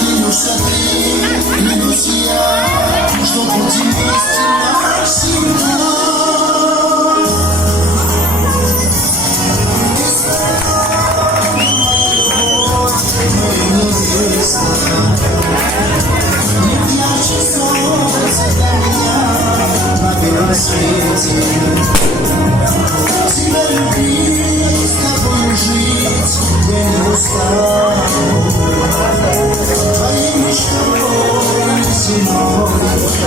Минуся ты, минус я, что будем вместе навсегда. Моя любовь, моя невеста, не прячь солнце для меня на белом свете. Тебя любить, с тобой жить, я не устану. Твоей мечтой зимой,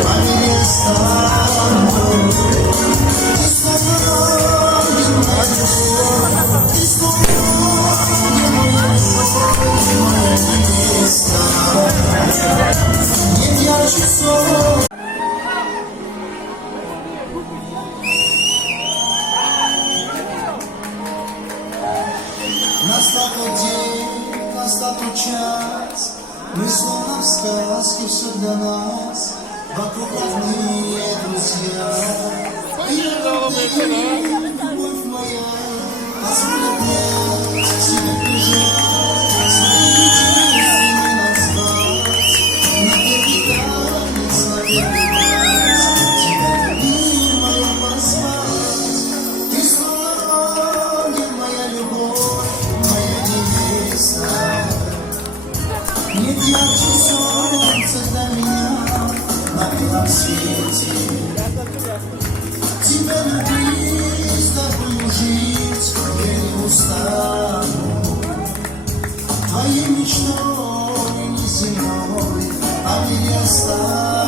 а меня стану. Ты снова моя любовь, ты снова моя любовь, моя невеста. Нет ярче слов. Настал тот день, настал тот час, мы словно в сказке, все для нас, вокруг родные друзья. И любовь моя, позволь мне тебя прижать, свои единственными назвать, на первый танец, на первый раз, тебя любви мою позвать. Ты снова моя любовь, моя невеста. Нет ярче солнца для меня на белом свете. Тебя любить, с тобой жить, я не устану. Твоей мечтой не земной, а меня стану.